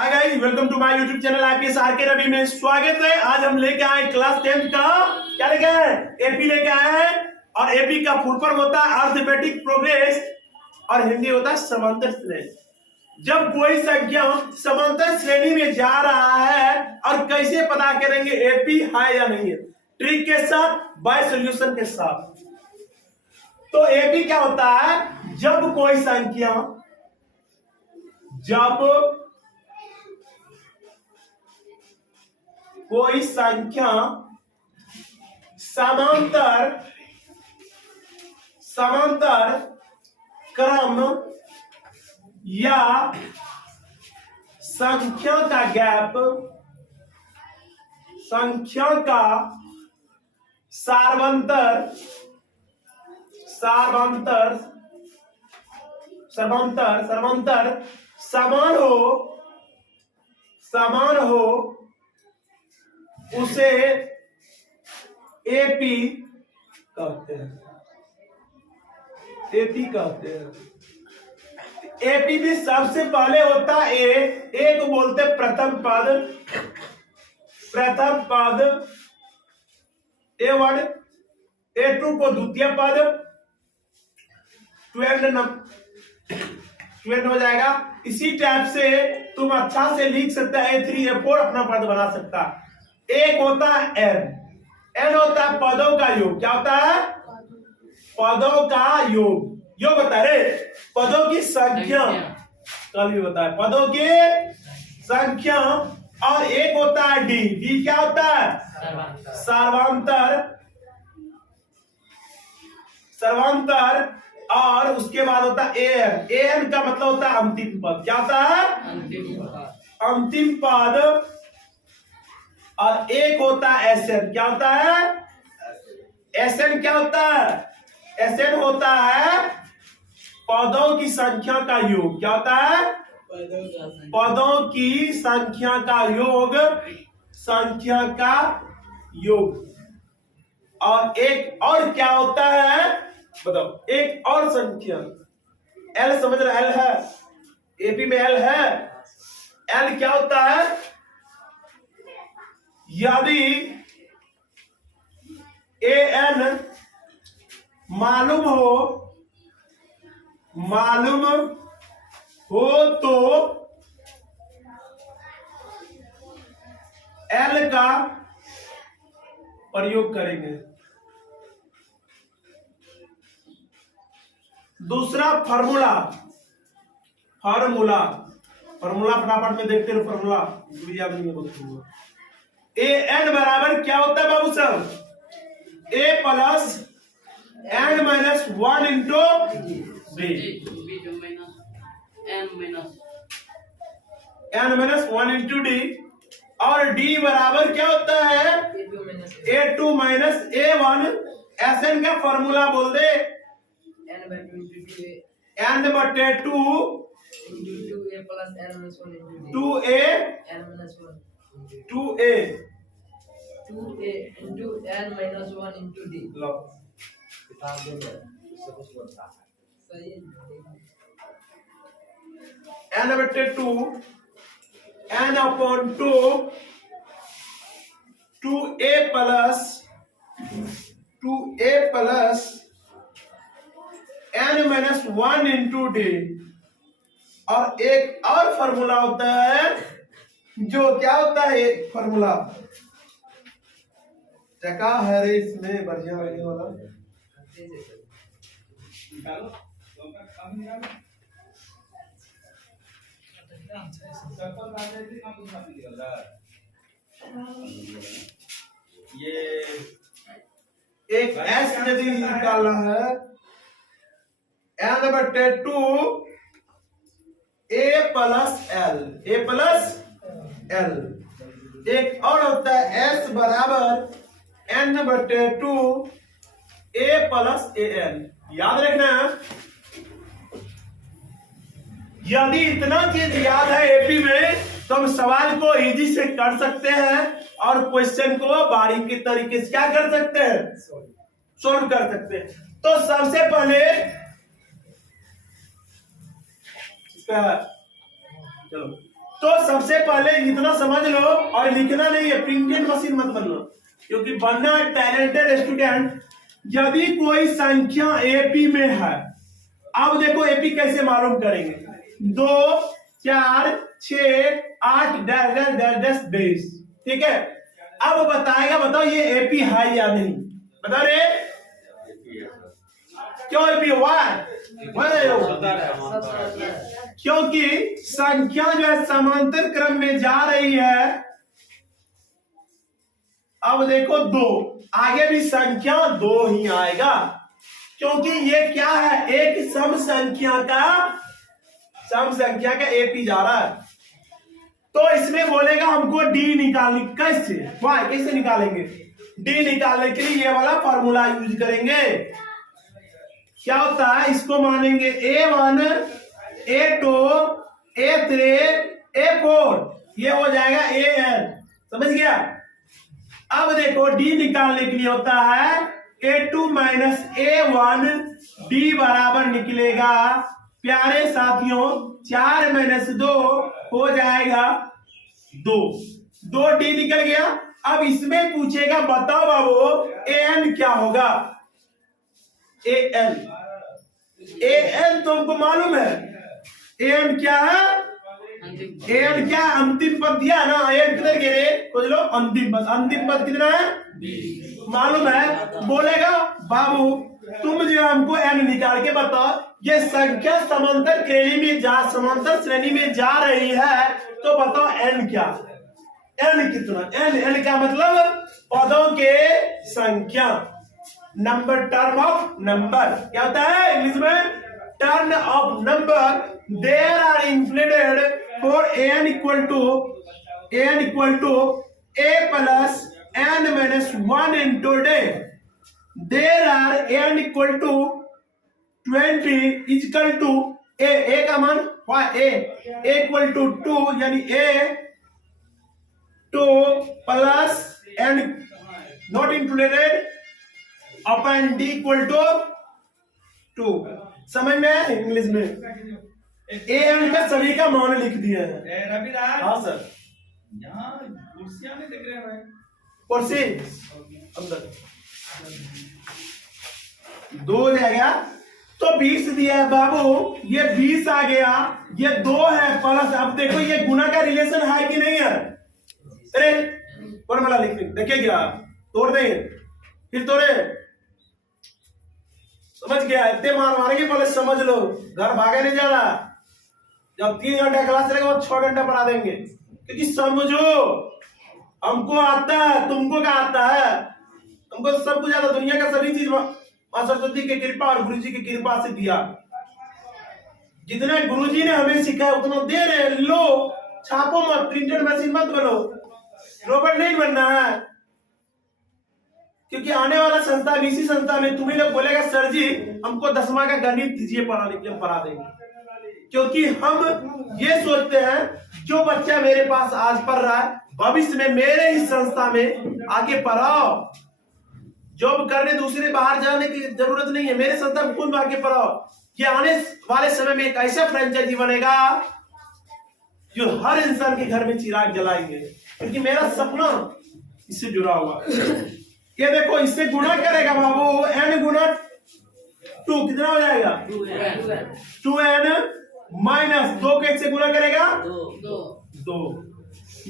Hi guys, welcome to my YouTube channel IPS RK Ravi में स्वागत है। आज हम लेके आए क्लास 10th का क्या लेके आए एपी लेके आए हैं। और एपी का फुल फॉर्म होता है अर्थमेटिक प्रोग्रेस और हिंदी होता है समांतर श्रेणी। जब कोई संख्या समांतर श्रेणी में जा रहा है और कैसे पता करेंगे एपी है या नहीं है, ट्रिक के साथ बाय सॉल्यूशन के साथ। तो एपी क्या होता है, जब कोई संख्या समांतर क्रम या संख्या का सर्वंतर समान हो उसे एपी कहते हैं। एपी में सबसे पहले होता है ए को बोलते प्रथम पद, A1, A2 को द्वितीय पद, 12 हो जाएगा। इसी टाइप से तुम अच्छा से लिख सकते हैं A3, A4 अपना पद बना सकता है। एक होता है n होता है पदों का योग। क्या होता है? पदों का योग होता है पदों की संख्या। कल भी होता है पदों की संख्या। और एक होता है डी क्या होता है? सर्वांतर। और उसके बाद होता है एन का मतलब होता है अंतिम पद। क्या होता है? अंतिम पद। और एक होता है एसएन। क्या होता है? एसएन क्या होता है? एसएन होता है पदों की संख्या का योग। क्या होता है? पदों की संख्या का योग। और एक और क्या होता है बताओ? एक और संख्या एल, समझ रहे? एल है एपी में, एल है। एल क्या होता है? यदि एन मालूम हो तो एल का प्रयोग करेंगे। दूसरा फॉर्मूला फटाफट में देखते रहो। फॉर्मूला याद नहीं है। ए एन बराबर क्या होता है बाबू साहब? A plus N minus 1 into D. N minus 1 into D. और डी बराबर क्या होता है? A2 माइनस A1। एस एन का फॉर्मूला बोल दे। n बटे 2 2a 2a into n minus 1 into d। लो n बटे 2 n upon 2 2a plus n minus 1 into D. और एक और फॉर्मूला होता है जो क्या होता है? एक फॉर्मूला टका है रे इसमें बढ़िया लगने वाला। ये एक एस यदि निकालना है n बटे 2 a प्लस एल। एक और होता है s बराबर n बटे 2 a प्लस एन। याद रखना, यदि इतना चीज याद है एपी में तो हम सवाल को इजी से कर सकते हैं और क्वेश्चन को बारीकी तरीके से क्या कर सकते हैं? सोल्व कर सकते हैं। तो सबसे पहले इसका चलो तो सबसे पहले इतना समझ लो, और लिखना नहीं है, प्रिंटेड मशीन मत बनना, क्योंकि बनना टैलेंटेड स्टूडेंट। यदि कोई संख्या एपी में है, अब देखो एपी कैसे मालूम करेंगे, 2 4 6 8 डैश डैश डैश डैश 20, ठीक है। अब बताएगा, बताओ ये एपी है या नहीं, बता रे क्यों एपी हुआ है? क्योंकि संख्या जो है समांतर क्रम में जा रही है। अब देखो 2, आगे भी संख्या 2 ही आएगा, क्योंकि ये क्या है, एक सम संख्या का एपी जा रहा है। तो इसमें बोलेगा हमको डी निकालनी, कैसे निकालेंगे? डी निकालने के लिए ये वाला फॉर्मूला यूज करेंगे। क्या होता है, इसको मानेंगे A1 A2 A3 A4, ये हो जाएगा AN, समझ गया। अब देखो डी निकालने के लिए होता है A2 माइनस A1, डी बराबर निकलेगा प्यारे साथियों 4 माइनस 2 हो जाएगा 2 डी निकल गया। अब इसमें पूछेगा बताओ बाबू AN क्या होगा? AN तो हमको मालूम है, AN क्या है? AN क्या है? अंतिम पद दिया ना, AN किधर गिरे खोज लो, अंतिम पद कितना है? मालूम है। बोलेगा बाबू तुम जो हमको N निकाल के बताओ, ये संख्या समांतर श्रेणी में जा रही है, तो बताओ N क्या? N कितना? N का मतलब पदों के संख्या, नंबर, टर्म ऑफ नंबर। क्या होता है इंग्लिश में? Term of number. There are included for an equal to a plus n minus 1 into d. There are n equal to 20 equal to a का मान a इक्वल टू 2, यानी a 2 plus n not included अपन d equal to 2। समझ में आया English में? an का सभी का मान लिख दिया है। रविराज, हाँ सर, यहाँ कुर्सियां नहीं दिख रहे हैं भाई। कुर्सी अंदर 2 हो जाएगा, तो 20 दिया है बाबू, ये 20 आ गया, ये 2 है प्लस। अब देखो ये गुना का रिलेशन है कि नहीं है? अरे फॉर्मूला लिख देखिए, क्या तोड़ देंगे फिर तोड़े, समझ गया? इतने मार मारेंगे, पहले समझ लो, घर भागे नहीं जा रहा। जब 3 घंटा क्लास लगेगा 6 घंटा पढ़ा देंगे, क्योंकि समझो हमको आता है, तुमको क्या आता है? हमको सब कुछ आता, दुनिया का सभी चीज मां सरस्वती की कृपा और गुरु जी की कृपा से दिया। जितना गुरुजी ने हमें सिखाया उतना दे रहे। लो छापो मत, प्रिंटेड मशीन मत बनो, रोबोट नहीं बनना है। क्योंकि आने वाला संस्था इसी संस्था में तुम्हें लोग बोलेगा सर जी हमको 10वां का गणित दीजिए पढ़ाने के लिए, हम पढ़ा देंगे। क्योंकि हम ये सोचते हैं जो बच्चा मेरे पास आज पढ़ रहा है, भविष्य में मेरे ही संस्था में आके पढ़ाओ। जॉब करने दूसरे बाहर जाने की जरूरत नहीं है, मेरे संस्था में खुद आके पढ़ाओ। ये आने वाले समय में एक ऐसा फ्रेंचाइजी बनेगा जो हर इंसान के घर में चिराग जलाएंगे, क्योंकि मेरा सपना इससे जुड़ा हुआ। ये देखो इससे गुणा करेगा बाबू, n गुना 2 कितना हो जाएगा? 2n माइनस 2 कैसे गुना करेगा? 2।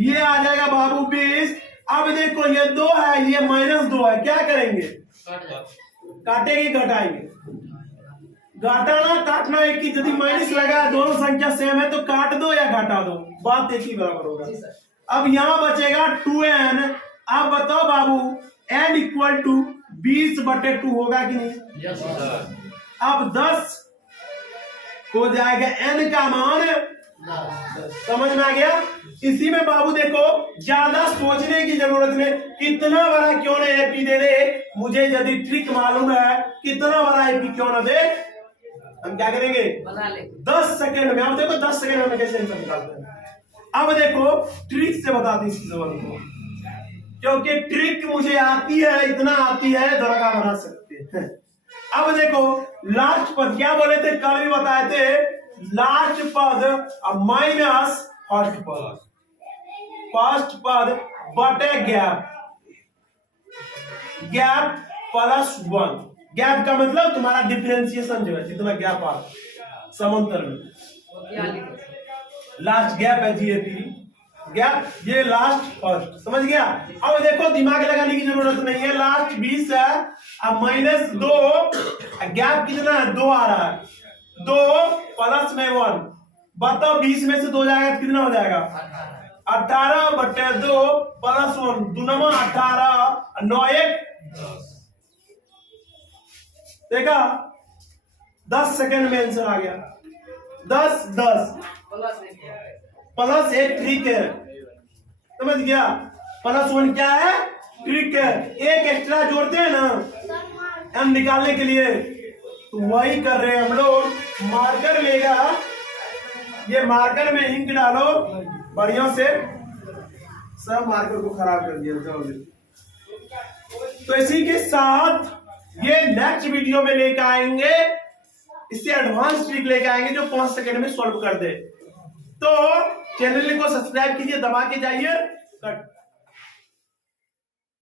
ये आ जाएगा बाबू 20। अब देखो ये 2 है, ये -2 है, क्या करेंगे? काटेंगे घटाएंगे? घटाना काटना एक ही, यदि माइनस लगा दोनों संख्या सेम है तो काट दो या घटा दो, बात एक ही बराबर होगा। अब यहाँ बचेगा 2n। अब बताओ बाबू n इक्वल टू 20/2 होगा कि नहीं? Yes sir. अब 10 हो जाएगा n का मान, समझ में आ गया? इसी में बाबू देखो ज्यादा सोचने की जरूरत नहीं, कितना बड़ा क्यों ना एपी दे दे, मुझे यदि ट्रिक मालूम है कितना बड़ा एपी क्यों ना दे, हम क्या करेंगे? बना ले 10 सेकंड में। अब देखो 10 सेकंड में कैसे आंसर निकालते हैं। अब देखो ट्रिक से बताते इस सवाल को, क्योंकि ट्रिक मुझे आती है, इतना आती है दरगाह बना सकते हैं। अब देखो लास्ट पद क्या बोले थे, कल भी बताए थे, लास्ट पद माइनस फर्स्ट पद बटे गैप, गैप प्लस 1। गैप का मतलब तुम्हारा डिफरेंशिएशन जो है, जितना गैप आ समांतर में, वो क्या लिखे? लास्ट गैप है जीएपी गैप, ये लास्ट फर्स्ट, समझ गया। अब देखो दिमाग लगाने की जरूरत नहीं है, लास्ट 20 है, अब -2, गैप कितना है 2 आ रहा है, 2 प्लस में 1, बताओ 20 में से 2 जाएगा तो कितना हो जाएगा? 18 बटे 2 प्लस 1, 2 9 18, 9 1 देखा, 10 सेकंड में आंसर आ गया। 10 प्लस 1 ट्रिक है, समझ गया। प्लस 1 क्या है? ट्रिक है, एक एक्स्ट्रा जोड़ते हैं ना एम निकालने के लिए, तो वही कर रहे हैं हम लोग। मार्कर लेगा, ये मार्कर में इंक डालो बढ़िया से, सब मार्कर को खराब कर दिया। तो इसी के साथ ये नेक्स्ट वीडियो में लेकर आएंगे, इससे एडवांस ट्रिक लेकर आएंगे जो 5 सेकंड में सॉल्व कर दे। तो चैनल को सब्सक्राइब कीजिए, दबा के जाइए। कट।